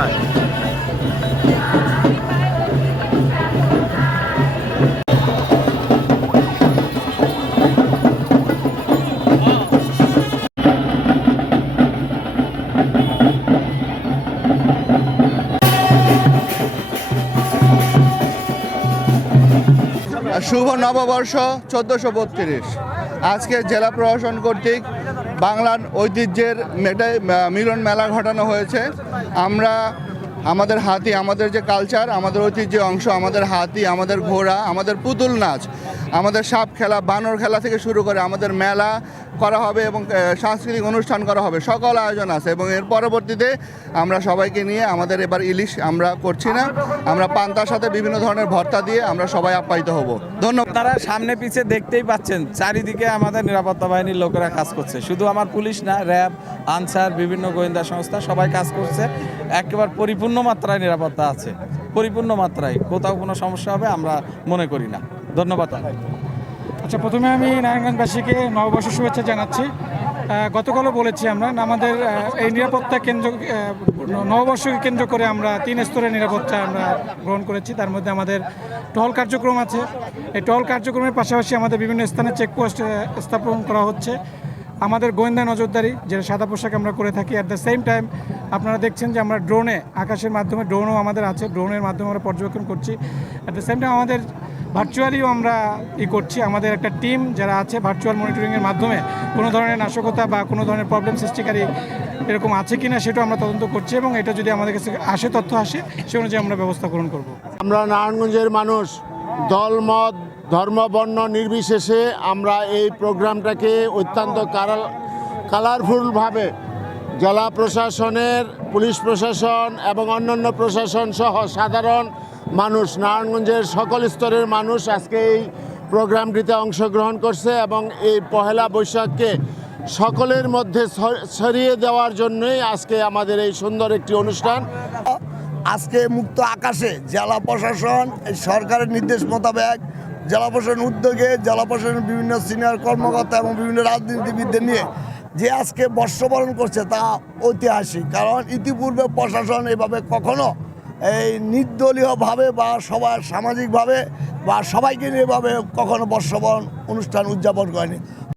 দশটায় শুভ নববর্ষ চোদ্দোশো বত্রিশ। আজকে জেলা প্রশাসন কর্তৃক বাংলার ঐতিহ্যের মেটাই মিলন মেলা ঘটানো হয়েছে। আমরা আমাদের হাতি, আমাদের যে কালচার আমাদের ঐতিহ্য অংশ, আমাদের হাতি, আমাদের ঘোড়া, আমাদের পুতুল নাচ, আমাদের সাপ খেলা, বানর খেলা থেকে শুরু করে আমাদের মেলা করা হবে এবং সাংস্কৃতিক অনুষ্ঠান করা হবে। সকল আয়োজন আছে এবং এর পরবর্তীতে আমরা সবাইকে নিয়ে আমাদের এবার ইলিশ আমরা করছি না। আমরা পান্তার সাথে বিভিন্ন ধরনের ভর্তা দিয়ে আমরা সবাই আপ্যায়িত হব। ধন্যবাদ। তারা সামনে পিছে দেখতেই পাচ্ছেন, চারিদিকে আমাদের নিরাপত্তা বাহিনীর লোকেরা কাজ করছে। শুধু আমার পুলিশ না, র্যাব আনসার, বিভিন্ন গোয়েন্দা সংস্থা সবাই কাজ করছে। একেবারে পরিপূর্ণ মাত্রায় নিরাপত্তা আছে। পরিপূর্ণ মাত্রায়। কোথাও কোনো সমস্যা হবে আমরা মনে করি না। ধন্যবাদ আচ্ছা প্রথমে আমি নারায়ণগঞ্জবাসীকে নববর্ষ শুভেচ্ছা জানাচ্ছি। গতকালও বলেছি আমরা, আমাদের এই নিরাপত্তা কেন্দ্র নববর্ষকে কেন্দ্র করে আমরা তিন স্তরের নিরাপত্তা আমরা গ্রহণ করেছি। তার মধ্যে আমাদের টহল কার্যক্রম আছে। এই টহল কার্যক্রমের পাশাপাশি আমাদের বিভিন্ন স্থানে চেকপোস্ট স্থাপন করা হচ্ছে। আমাদের গোয়েন্দা নজরদারি, যেটা সাদা পোশাক আমরা করে থাকি অ্যাট দ্য সেম টাইম আপনারা দেখছেন যে আমরা ড্রোনে আকাশের মাধ্যমে ড্রোনও আমাদের আছে ড্রোনের মাধ্যমে আমরা পর্যবেক্ষণ করছি। অ্যাট দ্য সেম টাইম আমাদের ভার্চুয়ালিও আমরা ই করছি, আমাদের একটা টিম যারা আছে ভার্চুয়াল মনিটরিংয়ের মাধ্যমে, কোনো ধরনের নাশকতা বা কোনো ধরনের প্রবলেম সৃষ্টিকারী এরকম আছে কি না সেটাও আমরা তদন্ত করছি এবং এটা যদি আমাদের কাছে আসে, তথ্য আসে, সে অনুযায়ী আমরা ব্যবস্থা গ্রহণ করব। আমরা নারায়ণগঞ্জের মানুষ দল মত ধর্ম, বর্ণ নির্বিশেষে আমরা এই প্রোগ্রামটাকে অত্যন্ত কারাল, কালারফুলভাবে জেলা প্রশাসনের, পুলিশ প্রশাসন এবং অন্যান্য প্রশাসন সহ সাধারণ মানুষ, নারায়ণগঞ্জের সকল স্তরের মানুষ আজকে এই প্রোগ্রামটিতে অংশগ্রহণ করছে এবং এই পহেলা বৈশাখকে সকলের মধ্যে ছড়িয়ে দেওয়ার জন্যই আজকে আমাদের এই সুন্দর একটি অনুষ্ঠান। আজকে মুক্ত আকাশে জেলা প্রশাসন এই সরকারের নির্দেশ মোতাবেক জেলা প্রশাসন উদ্যোগে, জেলা প্রশাসনের বিভিন্ন সিনিয়র কর্মকর্তা এবং বিভিন্ন রাজনীতিবিদদের নিয়ে যে আজকে বর্ষবরণ করছে তা ঐতিহাসিক। কারণ ইতিপূর্বে প্রশাসন এভাবে কখনো এই নির্দলীয়ভাবে বা সবার সামাজিকভাবে বা সবাইকে নিয়ে এভাবে কখনো বর্ষবরণ অনুষ্ঠান উদযাপন করেনি।